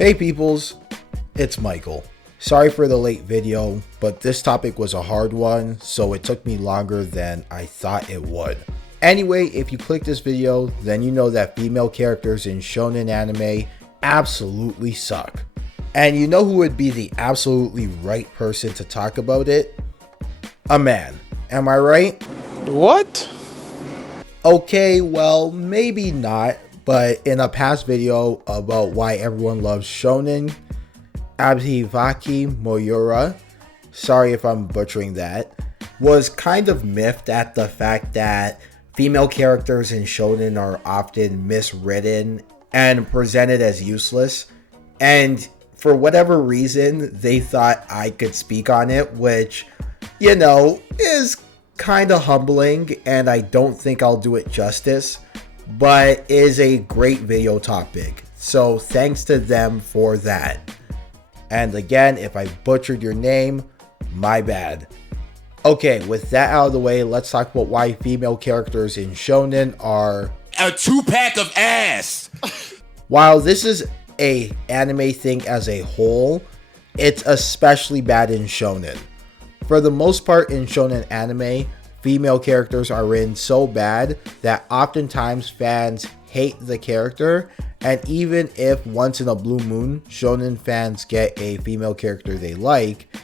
Hey peoples, it's Michael. Sorry for the late video, but this topic was a hard one, so it took me longer than I thought it would. Anyway, if you click this video, then you know that female characters in shonen anime absolutely suck. And you know who would be the absolutely right person to talk about it? A man. Am I right? What? Okay, well, maybe not, but in a past video about why everyone loves shonen, Abhivaki Moyura, sorry if I'm butchering that, was kind of miffed at the fact that female characters in shonen are often miswritten and presented as useless, and for whatever reason they thought I could speak on it, which, you know, is kind of humbling, and I don't think I'll do it justice, but is a great video topic, so thanks to them for that. And again, if I butchered your name, my bad. Okay, with that out of the way, let's talk about why female characters in shonen are a 2-pack of ass. While this is a anime thing as a whole, it's especially bad in shonen. For the most part in shonen anime, female characters are written so bad that oftentimes fans hate the character, and even if once in a blue moon shonen fans get a female character they like,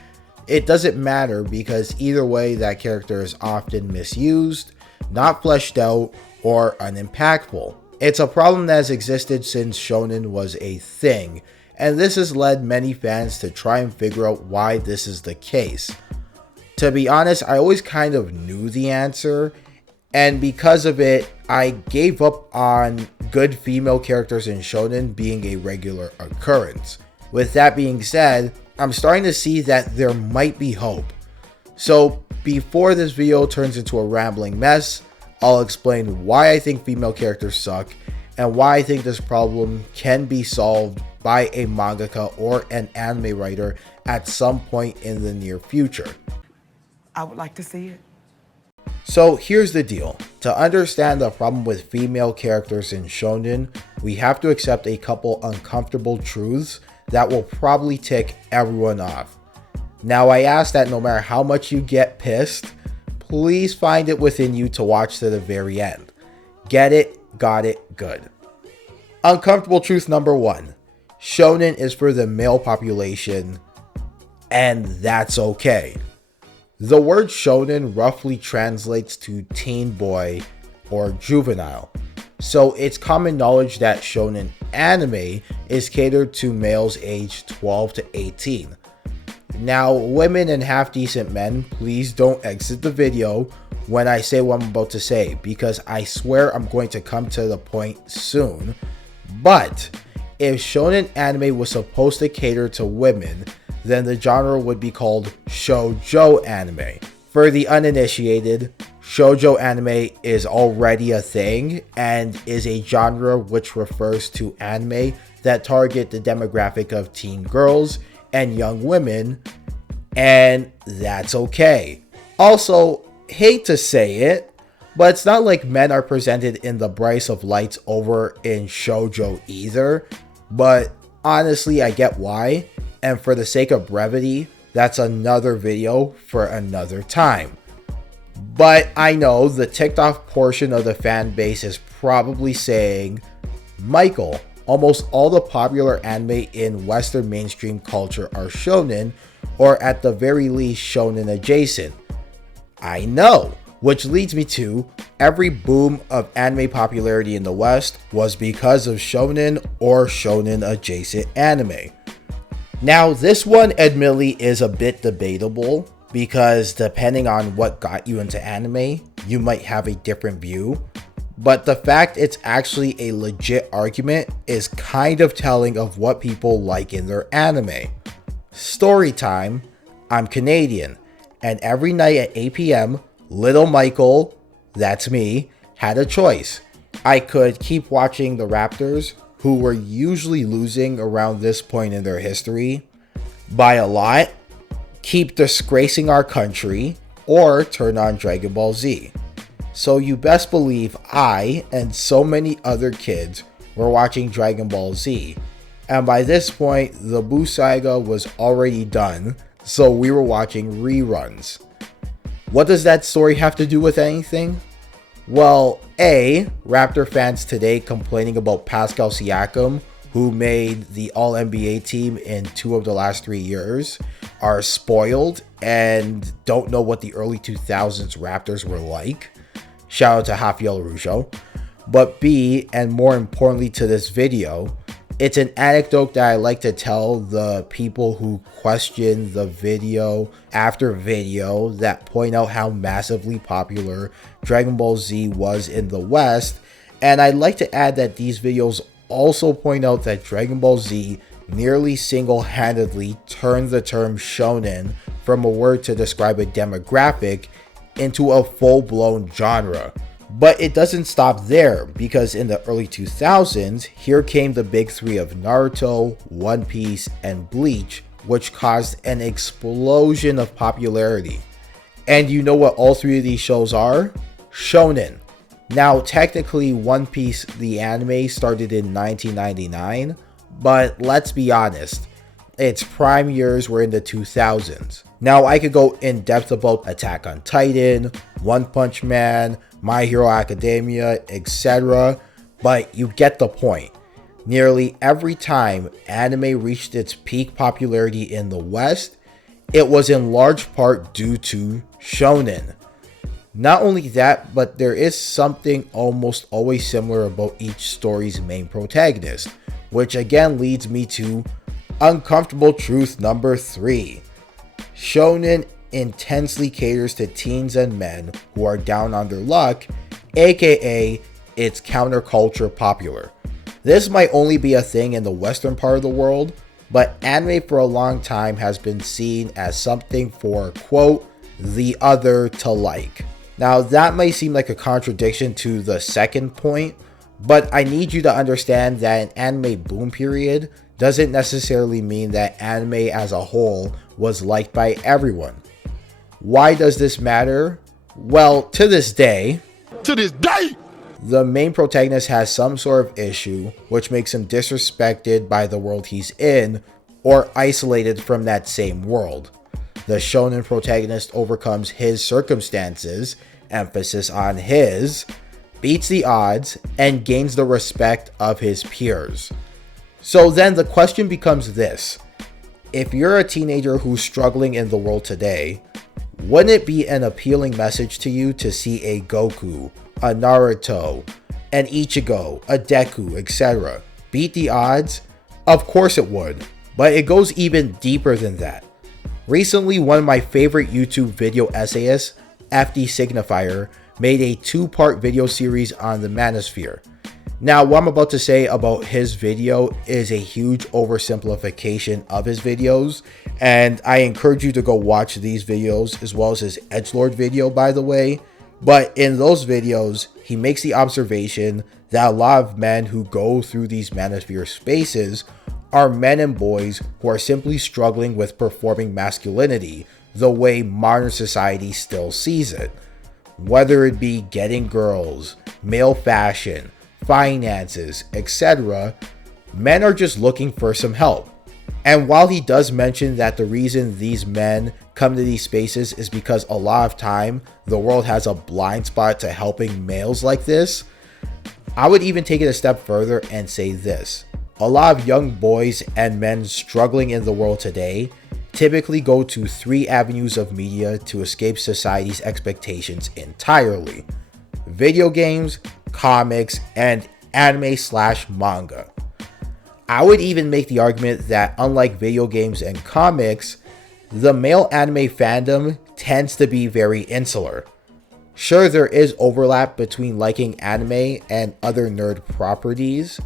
it doesn't matter because either way that character is often misused, not fleshed out, or unimpactful. It's a problem that has existed since shonen was a thing, and this has led many fans to try and figure out why this is the case. To be honest, I always kind of knew the answer, and because of it, I gave up on good female characters in shonen being a regular occurrence. With that being said, I'm starting to see that there might be hope. So before this video turns into a rambling mess, I'll explain why I think female characters suck and why I think this problem can be solved by a mangaka or an anime writer at some point in the near future. I would like to see it. So here's the deal. To understand the problem with female characters in shonen, we have to accept a couple uncomfortable truths that will probably tick everyone off. Now I ask that no matter how much you get pissed, please find it within you to watch to the very end. Get it? Got it? Good. Uncomfortable truth number 1. Shonen is for the male population, and that's okay. The word shonen roughly translates to teen boy or juvenile, so it's common knowledge that shonen anime is catered to males aged 12 to 18. Now, women and half-decent men, please don't exit the video when I say what I'm about to say, because I swear I'm going to come to the point soon. But if shonen anime was supposed to cater to women, then the genre would be called shoujo anime. For the uninitiated, shoujo anime is already a thing and is a genre which refers to anime that target the demographic of teen girls and young women, and that's okay. Also, hate to say it, but it's not like men are presented in the brightest of lights over in shoujo either, but honestly I get why. And for the sake of brevity, that's another video for another time. But I know the ticked off portion of the fan base is probably saying, Michael, almost all the popular anime in Western mainstream culture are shonen, or at the very least shonen adjacent. I know, which leads me to every boom of anime popularity in the West was because of shonen or shonen adjacent anime. Now, this one admittedly is a bit debatable because depending on what got you into anime, you might have a different view. But the fact it's actually a legit argument is kind of telling of what people like in their anime. Story time, I'm Canadian, and every night at 8 p.m, little Michael, that's me, had a choice. I could keep watching the Raptors, who were usually losing around this point in their history by a lot, keep disgracing our country, or turn on Dragon Ball Z. So you best believe I and so many other kids were watching Dragon Ball Z, And by this point, the Buu saga was already done, so we were watching reruns. What does that story have to do with anything? Well, A, Raptor fans today complaining about Pascal Siakam, who made the All-NBA team in 2 of the last 3 years, are spoiled and don't know what the early 2000s Raptors were like. Shout out to Rafael Russo. But B, and more importantly to this video, it's an anecdote that I like to tell the people who question the video after video that point out how massively popular Dragon Ball Z was in the West. And I'd like to add that these videos also point out that Dragon Ball Z nearly single-handedly turned the term shonen from a word to describe a demographic into a full-blown genre. But it doesn't stop there, because in the early 2000s, here came the big three of Naruto, One Piece, and Bleach, which caused an explosion of popularity. And you know what all 3 of these shows are? Shonen. Now, technically, One Piece, the anime, started in 1999, but let's be honest, its prime years were in the 2000s. Now, I could go in depth about Attack on Titan, One Punch Man, My Hero Academia, etc., but you get the point. Nearly every time anime reached its peak popularity in the West, it was in large part due to shonen. Not only that, but there is something almost always similar about each story's main protagonist, which again leads me to uncomfortable truth number 3. Shonen intensely caters to teens and men who are down on their luck, aka it's counterculture popular. This might only be a thing in the western part of the world, but anime for a long time has been seen as something for, quote, the other to like. Now that may seem like a contradiction to the second point, but I need you to understand that an anime boom period doesn't necessarily mean that anime as a whole was liked by everyone. Why does this matter? Well, to this day, the main protagonist has some sort of issue which makes him disrespected by the world he's in or isolated from that same world. The shonen protagonist overcomes his circumstances, emphasis on his, beats the odds, and gains the respect of his peers. So then the question becomes this: if you're a teenager who's struggling in the world today, wouldn't it be an appealing message to you to see a Goku, a Naruto, an Ichigo, a Deku, etc. beat the odds? Of course it would, but it goes even deeper than that. Recently, one of my favorite YouTube video essayists, FD Signifier, made a 2-part video series on the manosphere. Now, what I'm about to say about his video is a huge oversimplification of his videos, and I encourage you to go watch these videos as well as his edgelord video, by the way. But in those videos, he makes the observation that a lot of men who go through these manosphere spaces are men and boys who are simply struggling with performing masculinity the way modern society still sees it. Whether it be getting girls, male fashion, finances, etc., men are just looking for some help. And while he does mention that the reason these men come to these spaces is because a lot of time the world has a blind spot to helping males like this, I would even take it a step further and say this: a lot of young boys and men struggling in the world today typically go to 3 avenues of media to escape society's expectations entirely: video games, comics, and anime/manga. I would even make the argument that unlike video games and comics, the male anime fandom tends to be very insular. Sure, there is overlap between liking anime and other nerd properties,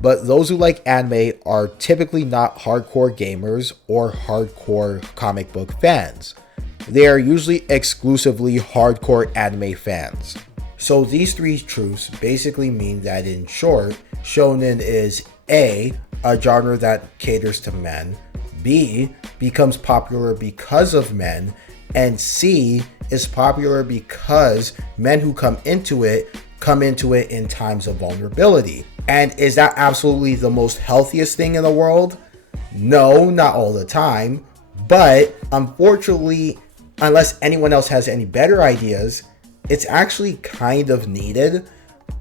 but those who like anime are typically not hardcore gamers or hardcore comic book fans. They are usually exclusively hardcore anime fans. So these 3 truths basically mean that, in short, shonen is A, a genre that caters to men, B, becomes popular because of men, and C, is popular because men who come into it in times of vulnerability. And is that absolutely the most healthiest thing in the world? No, not all the time. But unfortunately, unless anyone else has any better ideas, it's actually kind of needed.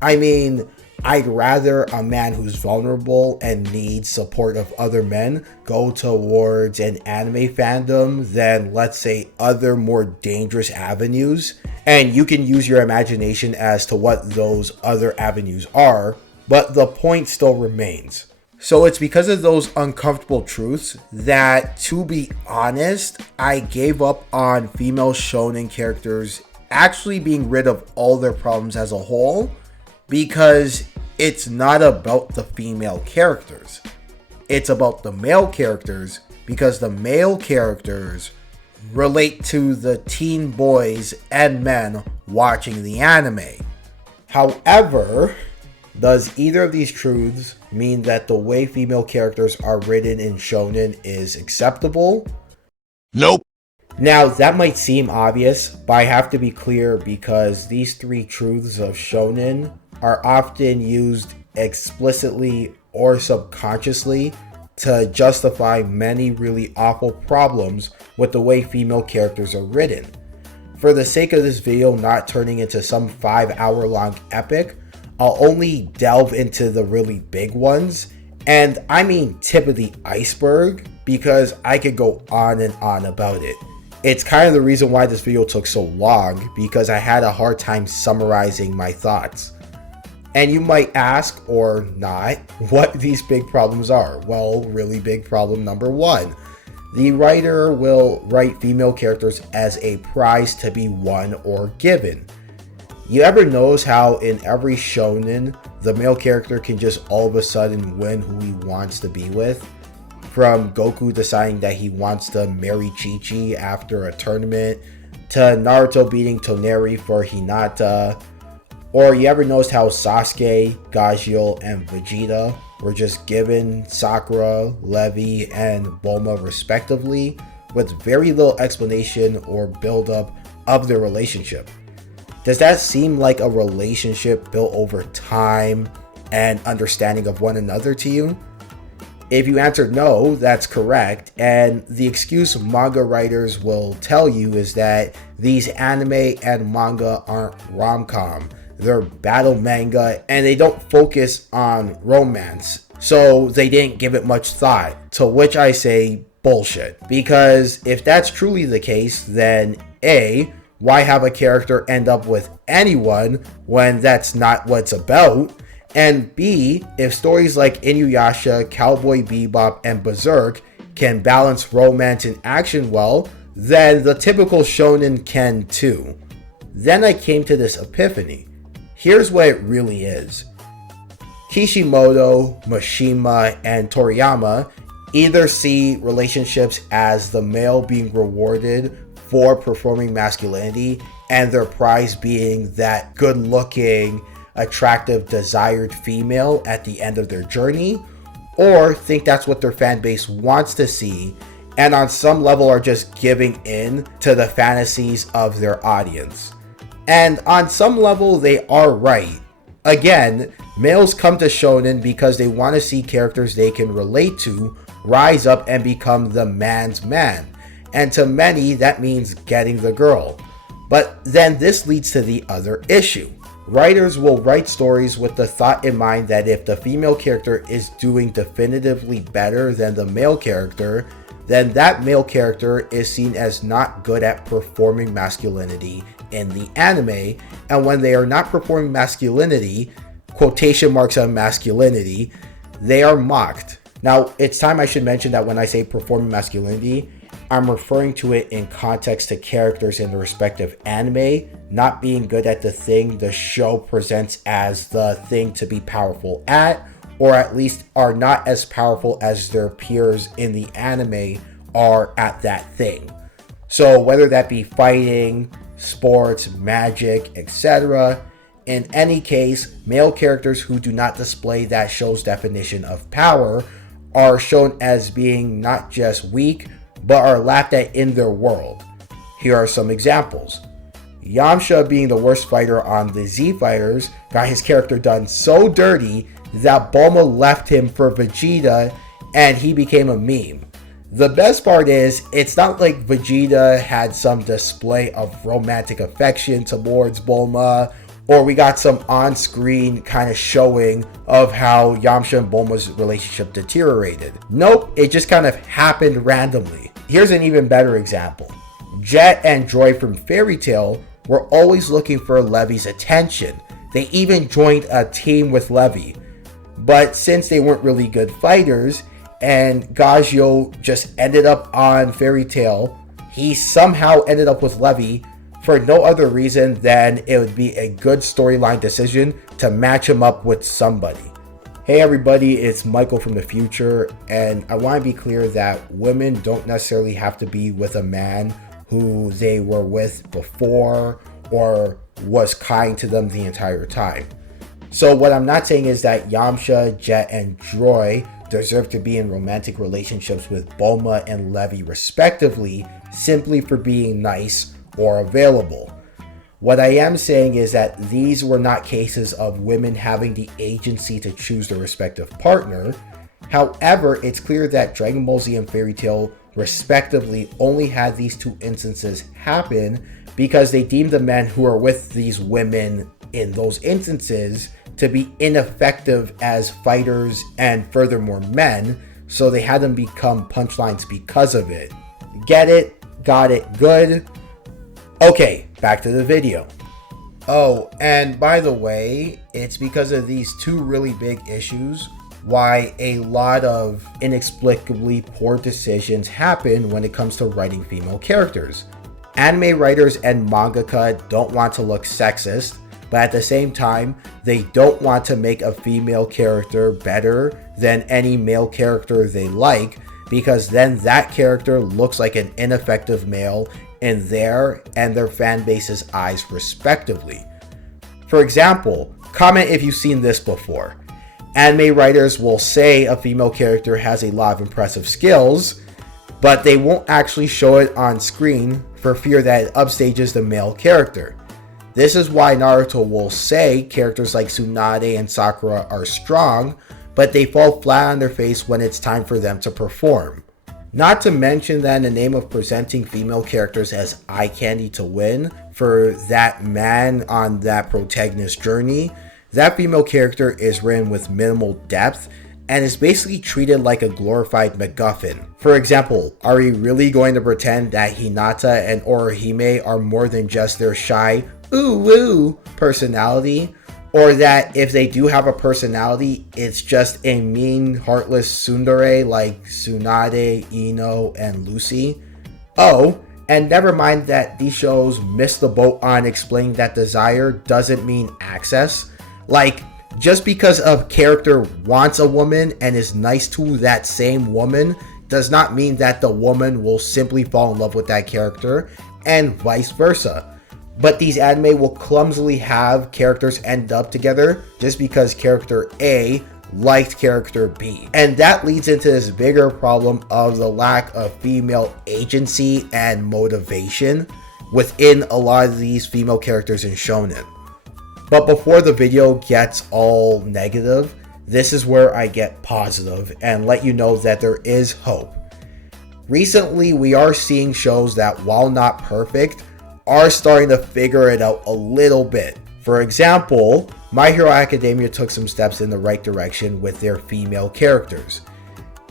I mean, I'd rather a man who's vulnerable and needs support of other men go towards an anime fandom than, let's say, other more dangerous avenues. And you can use your imagination as to what those other avenues are, but the point still remains. So it's because of those uncomfortable truths that, to be honest, I gave up on female shonen characters actually being rid of all their problems as a whole, because it's not about the female characters. It's about the male characters, because the male characters relate to the teen boys and men watching the anime. However, does either of these truths mean that the way female characters are written in shonen is acceptable? Nope. Now, that might seem obvious, but I have to be clear because these three truths of shonen are often used explicitly or subconsciously to justify many really awful problems with the way female characters are written. For the sake of this video not turning into some 5-hour long epic, I'll only delve into the really big ones, and I mean tip of the iceberg, because I could go on and on about it. It's kind of the reason why this video took so long, because I had a hard time summarizing my thoughts. And you might ask, or not, what these big problems are. Well, really big problem number one. The writer will write female characters as a prize to be won or given. You ever notice how in every shonen, the male character can just all of a sudden win who he wants to be with? From Goku deciding that he wants to marry Chi-Chi after a tournament, to Naruto beating Toneri for Hinata. Or you ever noticed how Sasuke, Gajeel, and Vegeta were just given Sakura, Levi, and Bulma respectively, with very little explanation or build-up of their relationship? Does that seem like a relationship built over time and understanding of one another to you? If you answered no, that's correct, and the excuse manga writers will tell you is that these anime and manga aren't rom-com, they're battle manga, and they don't focus on romance, so they didn't give it much thought, to which I say bullshit. Because if that's truly the case, then A, why have a character end up with anyone when that's not what it's about? And B, if stories like Inuyasha, Cowboy Bebop, and Berserk can balance romance and action well, then the typical shonen can too. Then I came to this epiphany. Here's what it really is. Kishimoto, Mishima, and Toriyama either see relationships as the male being rewarded for performing masculinity and their prize being that good-looking, attractive, desired female at the end of their journey, or think that's what their fan base wants to see and on some level are just giving in to the fantasies of their audience. And on some level they are right. Again, males come to shonen because they want to see characters they can relate to rise up and become the man's man, and to many that means getting the girl. But then this leads to the other issue. Writers will write stories with the thought in mind that if the female character is doing definitively better than the male character, then that male character is seen as not good at performing masculinity in the anime, and when they are not performing masculinity, quotation marks on masculinity, they are mocked. Now, it's time I should mention that when I say performing masculinity, I'm referring to it in context to characters in the respective anime not being good at the thing the show presents as the thing to be powerful at, or at least are not as powerful as their peers in the anime are at that thing. So whether that be fighting, sports, magic, etc., in any case, male characters who do not display that show's definition of power are shown as being not just weak, but are laughed at in their world. Here are some examples. Yamcha, being the worst fighter on the Z Fighters, got his character done so dirty that Bulma left him for Vegeta and he became a meme. The best part is, it's not like Vegeta had some display of romantic affection towards Bulma, or we got some on-screen kind of showing of how Yamcha and Bulma's relationship deteriorated. Nope, it just kind of happened randomly. Here's an even better example. Jet and Joy from Fairy Tail were always looking for Levy's attention. They even joined a team with Levy. But since they weren't really good fighters, and Gajio just ended up on Fairy Tail, he somehow ended up with Levy for no other reason than it would be a good storyline decision to match him up with somebody. Hey everybody, it's Michael from the future, and I want to be clear that women don't necessarily have to be with a man who they were with before or was kind to them the entire time. So what I'm not saying is that Yamcha, Jet, and Joy deserve to be in romantic relationships with Bulma and Levy respectively simply for being nice or available. What I am saying is that these were not cases of women having the agency to choose their respective partner. However, it's clear that Dragon Ball Z and Fairy Tail respectively only had these two instances happen because they deemed the men who are with these women in those instances to be ineffective as fighters and furthermore men, so they had them become punchlines because of it. Get it? Got it? Good? Okay, back to the video. Oh, and by the way, it's because of these two really big issues why a lot of inexplicably poor decisions happen when it comes to writing female characters. Anime writers and mangaka don't want to look sexist, but at the same time, they don't want to make a female character better than any male character they like, because then that character looks like an ineffective male in their and their fan base's eyes respectively. For example, comment if you've seen this before. Anime writers will say a female character has a lot of impressive skills, but they won't actually show it on screen for fear that it upstages the male character. This is why Naruto will say characters like Tsunade and Sakura are strong, but they fall flat on their face when it's time for them to perform. Not to mention that in the name of presenting female characters as eye candy to win for that man on that protagonist journey, that female character is written with minimal depth and is basically treated like a glorified MacGuffin. For example, are we really going to pretend that Hinata and Orihime are more than just their shy ooh woo personality, or that if they do have a personality, it's just a mean, heartless tsundere like Tsunade, Ino, and Lucy? Oh, and never mind that these shows miss the boat on explaining that desire doesn't mean access. Like, just because a character wants a woman and is nice to that same woman does not mean that the woman will simply fall in love with that character, and vice versa. But these anime will clumsily have characters end up together just because character A liked character B. And that leads into this bigger problem of the lack of female agency and motivation within a lot of these female characters in Shonen. But before the video gets all negative, this is where I get positive and let you know that there is hope. Recently, we are seeing shows that, while not perfect, are starting to figure it out a little bit. For example, My Hero Academia took some steps in the right direction with their female characters.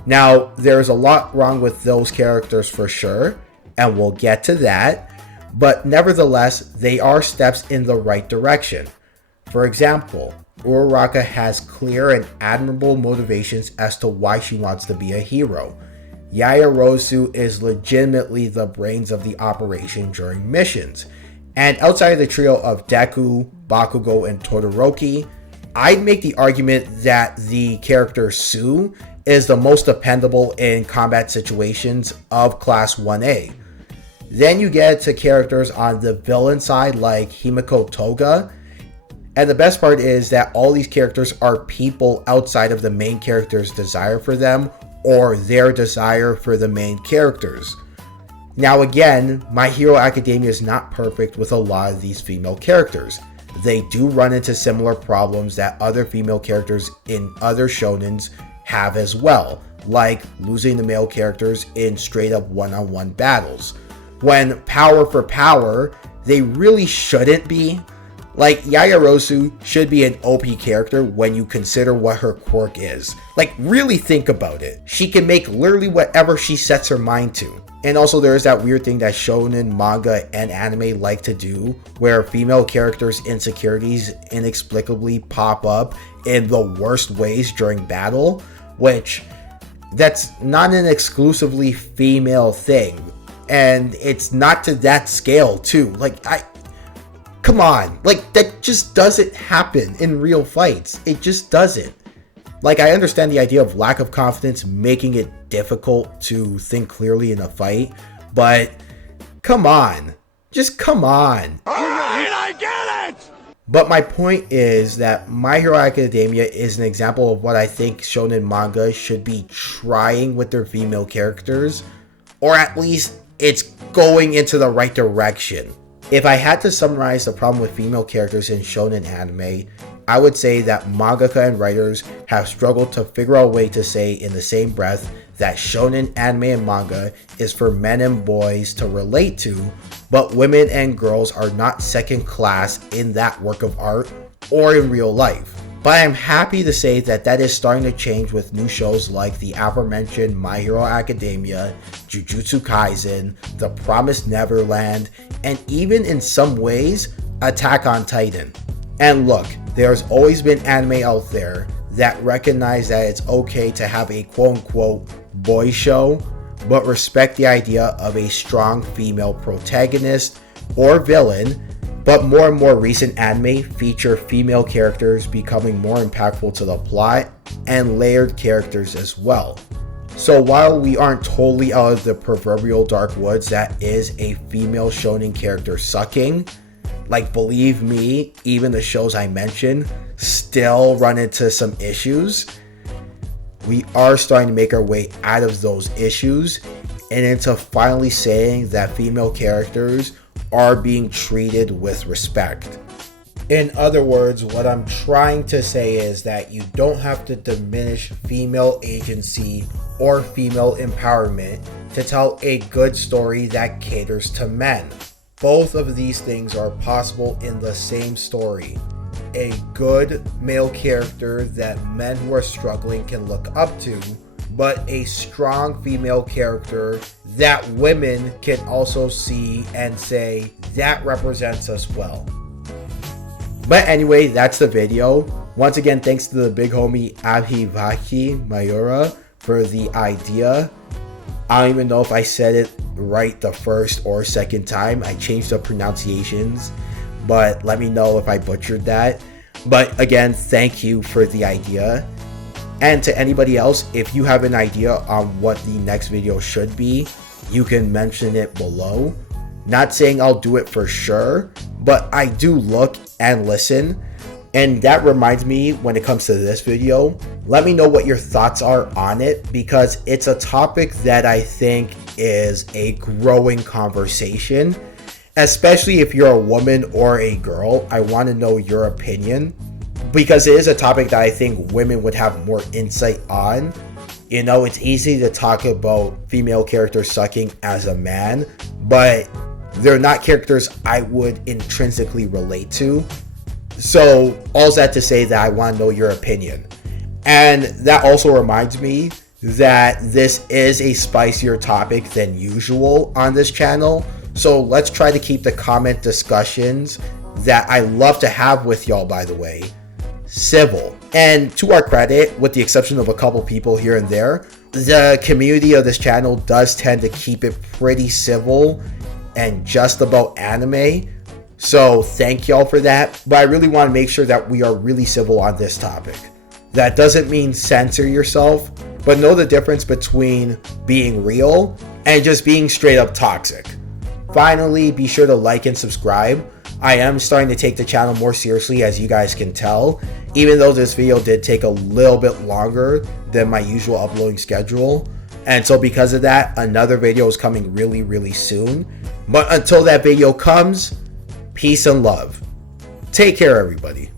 Now, there's a lot wrong with those characters for sure, and we'll get to that, but nevertheless, they are steps in the right direction. For example, Uraraka has clear and admirable motivations as to why she wants to be a hero. Yaoyorozu is legitimately the brains of the operation during missions. And outside of the trio of Deku, Bakugo, and Todoroki, I'd make the argument that the character Sue is the most dependable in combat situations of Class 1A. Then you get to characters on the villain side like Himiko Toga, and the best part is that all these characters are people outside of the main character's desire for them or their desire for the main characters. Now again, My Hero Academia is not perfect with a lot of these female characters. they do run into similar problems that other female characters in other shonens have as well, like losing the male characters in straight up one-on-one battles. When power for power, they really shouldn't be. Like, Yayarosu should be an OP character when you consider what her quirk is. Like, really think about it. She can make literally whatever she sets her mind to. And also there's that weird thing that shonen, manga, and anime like to do, where female characters' insecurities inexplicably pop up in the worst ways during battle, which that's not an exclusively female thing. And it's not to that scale too. Like, come on, like, that just doesn't happen in real fights. It just doesn't. Like, I understand the idea of lack of confidence making it difficult to think clearly in a fight, but come on. Just come on. Alright, I get it! But my point is that My Hero Academia is an example of what I think shonen manga should be trying with their female characters, or at least it's going into the right direction. If I had to summarize the problem with female characters in shonen anime, I would say that mangaka and writers have struggled to figure out a way to say in the same breath that shonen anime and manga is for men and boys to relate to, but women and girls are not second class in that work of art or in real life. But I'm happy to say that that is starting to change with new shows like the aforementioned My Hero Academia, Jujutsu Kaisen, The Promised Neverland, and even in some ways, Attack on Titan. And look, there's always been anime out there that recognize that it's okay to have a quote-unquote boy show, but respect the idea of a strong female protagonist or villain. But more and more recent anime feature female characters becoming more impactful to the plot and layered characters as well. So while we aren't totally out of the proverbial dark woods that is a female shonen character sucking, like, believe me, even the shows I mentioned still run into some issues, we are starting to make our way out of those issues and into finally saying that female characters are being treated with respect. In other words, what I'm trying to say is that you don't have to diminish female agency or female empowerment to tell a good story that caters to men. Both of these things are possible in the same story. A good male character that men who are struggling can look up to, but a strong female character that women can also see and say, that represents us well. But anyway, that's the video. Once again, thanks to the big homie Abhivaki Mayura for the idea. I don't even know if I said it right the first or second time. I changed the pronunciations, but let me know if I butchered that. But again, thank you for the idea. And to anybody else, if you have an idea on what the next video should be, you can mention it below. Not saying I'll do it for sure, but I do look and listen. And that reminds me, when it comes to this video, let me know what your thoughts are on it, because it's a topic that I think is a growing conversation. Especially if you're a woman or a girl, I want to know your opinion, because it is a topic that I think women would have more insight on. You know, it's easy to talk about female characters sucking as a man, but they're not characters I would intrinsically relate to. So all that to say that I want to know your opinion. And that also reminds me that this is a spicier topic than usual on this channel. So let's try to keep the comment discussions that I love to have with y'all, by the way, civil. And to our credit, with the exception of a couple people here and there, the community of this channel does tend to keep it pretty civil and just about anime. So thank y'all for that. But I really want to make sure that we are really civil on this topic. That doesn't mean censor yourself, but know the difference between being real and just being straight up toxic. Finally, be sure to like and subscribe. I am starting to take the channel more seriously, as you guys can tell, even though this video did take a little bit longer than my usual uploading schedule. And so because of that, another video is coming really soon. But until that video comes, peace and love. Take care, everybody.